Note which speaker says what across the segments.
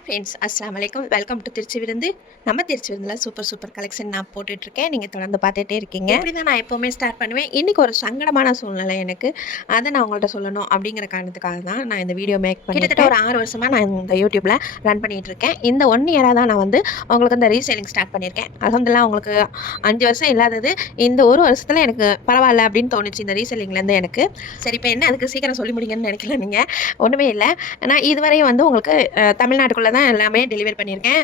Speaker 1: Hi friends அஸ்லாம் வலைக்கம் welcome to Trichy விருந்து நம்ம திருச்சி விருந்தில் சூப்பர் சூப்பர் கலெக்ஷன் நான் போட்டுட்ருக்கேன். நீங்கள் தொடர்ந்து பார்த்துட்டே இருக்கீங்க. இப்படி தான் நான் எப்போவுமே ஸ்டார்ட் பண்ணுவேன். இன்றைக்கி ஒரு சங்கடமான சூழ்நிலை எனக்கு. அதை நான் உங்கள்கிட்ட சொல்லணும் அப்படிங்கிற காரணத்துக்காக தான் நான் இந்த வீடியோ மேக் பண்ணி கிட்டத்தட்ட ஒரு ஆறு வருஷமாக நான் இந்த யூடியூப்பில் ரன் பண்ணிகிட்டு இருக்கேன் இந்த ஒன் இயராக தான் நான் வந்து உங்களுக்கு இந்த ரீசேலிங் ஸ்டார்ட் பண்ணியிருக்கேன். அலமதுல்லா உங்களுக்கு அஞ்சு வருஷம் இல்லாதது. இந்த ஒரு வருஷத்தில் எனக்கு பரவாயில்ல அப்படின்னு தோணுச்சு இந்த ரீசேலிங்லேருந்து எனக்கு. சரி இப்போ என்ன? அதுக்கு சீக்கிரம் சொல்லி முடியுங்கன்னு நினைக்கல நீங்கள் ஒன்றுமே இல்லை. நான் இதுவரையும் வந்து உங்களுக்கு அஹ், தான் எல்லாமே டெலிவரி பண்ணியிருக்கேன்.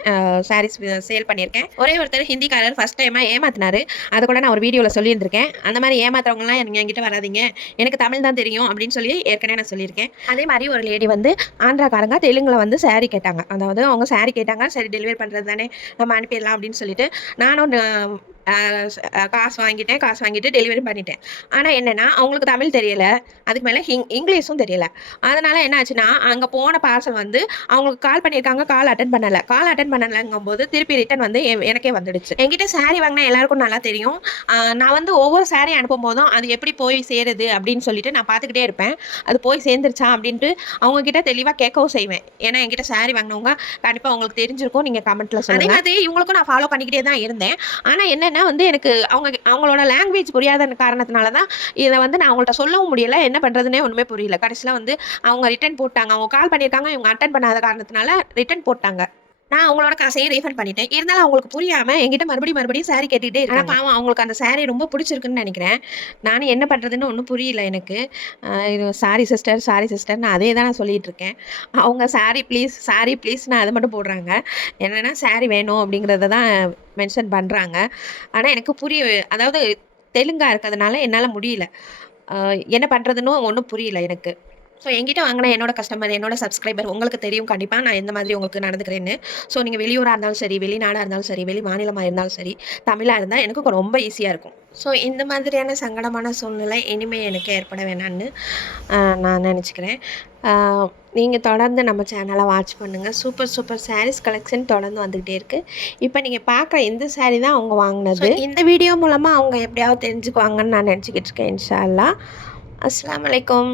Speaker 1: சாரீஸ் சேல் பண்ணியிருக்கேன். ஒரே ஒருத்தர் ஹிந்திக்காரர் ஃபஸ்ட் டைமாக ஏமாத்தினாரு. அதை கூட நான் ஒரு வீடியோவில் சொல்லியிருந்திருக்கேன். அந்த மாதிரி ஏமாத்துறவங்கலாம் எனக்கு என்கிட்ட வராதீங்க. எனக்கு தமிழ் தான் தெரியும் அப்படின்னு சொல்லி ஏற்கனவே நான் சொல்லியிருக்கேன். அதே மாதிரி ஒரு லேடி வந்து ஆந்திராக்காரங்க தெலுங்கில் வந்து saree கேட்டாங்க. அதாவது அவங்க saree கேட்டாங்க சரி டெலிவரி பண்ணுறது தானே நம்ம அனுப்பிடலாம் அப்படின்னு சொல்லிட்டு. நானும் காசு வாங்கிட்டேன். காசு வாங்கிட்டு டெலிவரி பண்ணிட்டேன். ஆனால் என்னென்னா அவங்களுக்கு தமிழ் தெரியலை. அதுக்கு மேலே ஹிங் இங்கிலீஷும் தெரியலை. அதனால் என்ன ஆச்சுன்னா அங்கே போன பார்சல் வந்து அவங்களுக்கு கால் பண்ணியிருக்காங்க. கால் அட்டன் பண்ணலை. கால் அட்டன் பண்ணலைங்கும் போது திருப்பி ரிட்டன் வந்து எனக்கே வந்துடுச்சு. என்கிட்ட saree வாங்கினா எல்லாருக்கும் நல்லா தெரியும். நான் வந்து ஒவ்வொரு saree அனுப்பும் போதும் அது எப்படி போய் சேருது அப்படின்னு சொல்லிட்டு நான் பார்த்துக்கிட்டே இருப்பேன். அது போய் சேர்ந்துருச்சா அப்படின்ட்டு அவங்கக்கிட்ட தெளிவாக கேட்கவும் செய்வேன். ஏன்னா என்கிட்ட saree வாங்கினவங்க கண்டிப்பாக உங்களுக்கு தெரிஞ்சிருக்கும். நீங்கள் கமெண்ட்டில் சொல்லுங்கள் அதே மாதிரி இவங்களுக்கும் நான் ஃபாலோ பண்ணிக்கிட்டே தான் இருந்தேன். ஆனால் என்ன ஏன்னா வந்து எனக்கு அவங்க அவங்களோட லாங்குவேஜ் புரியாத காரணத்தினால தான் இதை வந்து நான் அவங்கள்ட்ட சொல்லவும் முடியல. என்ன பண்ணுறதுனே ஒன்றுமே புரியல. கடைசியில் வந்து அவங்க ரிட்டர்ன் போட்டாங்க. அவங்க கால் பண்ணியிருக்காங்க. இவங்க அட்டன் பண்ணாத காரணத்தினால ரிட்டர்ன் போட்டாங்க. நான் அவங்களோட காசையும் ரீஃபண்ட் பண்ணிட்டேன். இருந்தாலும் அவங்களுக்கு புரியாமல் என்கிட்ட மறுபடியும் மறுபடியும் saree கேட்டுக்கிட்டே இருக்காங்க. பாவம் அவங்களுக்கு அந்த saree ரொம்ப பிடிச்சிருக்குன்னு நினைக்கிறேன். நானும் என்ன பண்ணுறதுன்னு ஒன்றும் புரியல எனக்கு. இது சாரி சிஸ்டர் சாரி சிஸ்டர் நான் அதே தான் நான் சொல்லிட்டு இருக்கேன். அவங்க saree ப்ளீஸ் saree ப்ளீஸ் நான் அதை மட்டும் போடுறாங்க. என்னென்னா saree வேணும் அப்படிங்கிறத தான் மென்ஷன் பண்ணுறாங்க ஆனால் எனக்கு புரிய அதாவது தெலுங்கா இருக்கிறதுனால என்னால் முடியல. என்ன பண்ணுறதுன்னு ஒன்றும் புரியல எனக்கு. ஸோ எங்கிட்ட வாங்கின என்னோட கஸ்டமர் என்னோட சப்ஸ்கிரைபர் உங்களுக்கு தெரியும் கண்டிப்பாக நான் எந்த மாதிரி உங்களுக்கு நடந்துக்கிறேன்னு. ஸோ நீங்கள் வெளியூராக இருந்தாலும் சரி வெளிநாடாக இருந்தாலும் சரி வெளி மாநிலமாக இருந்தாலும் சரி தமிழாக இருந்தால் எனக்கு ரொம்ப ஈஸியாக இருக்கும். ஸோ இந்த மாதிரியான சங்கடமான சூழ்நிலை இனிமேல் எனக்கு ஏற்பட வேணான்னு நான் நினச்சிக்கிறேன். நீங்கள் தொடர்ந்து நம்ம சேனலை வாட்ச் பண்ணுங்கள் சூப்பர் சூப்பர் சாரீஸ் கலெக்ஷன் தொடர்ந்து வந்துக்கிட்டே இருக்குது இப்போ நீங்கள் பார்க்குற இந்த சாரீ தான் அவங்க வாங்கினது. இந்த வீடியோ மூலமாக அவங்க எப்படியாவது தெரிஞ்சுக்குவாங்கன்னு நான் நினச்சிக்கிட்டு இருக்கேன் இன்ஷா அல்லா அஸ்ஸலாமு அலைக்கும்.